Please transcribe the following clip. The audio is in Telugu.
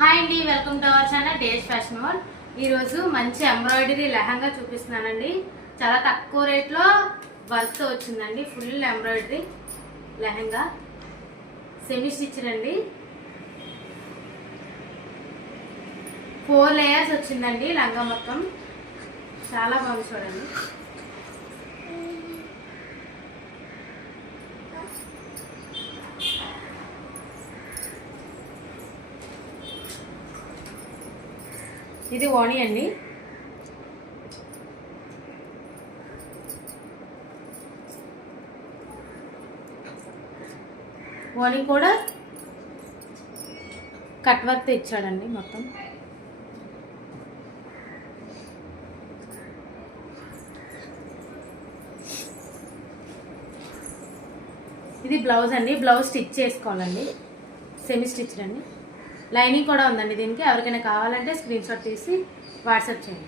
హాయ్ అండి, welcome to our channel days fashion world. ఈరోజు మంచి ఎంబ్రాయిడరీ లెహంగా చూపిస్తున్నానండి. చాలా తక్కువ రేట్లో వర్క్తో వచ్చిందండి. Full embroidery lehenga, semi stitched అండి. 4 లేయర్స్ వచ్చిందండి లంగా మొత్తం. చాలా బాగుంది చూడండి. ఇది ఓణి అండి. ఓణి కూడా కట్ వర్క్ ఇచ్చాడండి మొత్తం. ఇది బ్లౌజ్ అండి. బ్లౌజ్ స్టిచ్ చేసుకోవాలండి. సెమీ స్టిచ్డ్ అండి. లైనింగ్ కూడా ఉందండి దీనికి. ఎవరికైనా కావాలంటే స్క్రీన్ షాట్ తీసి వాట్సాప్ చేయండి.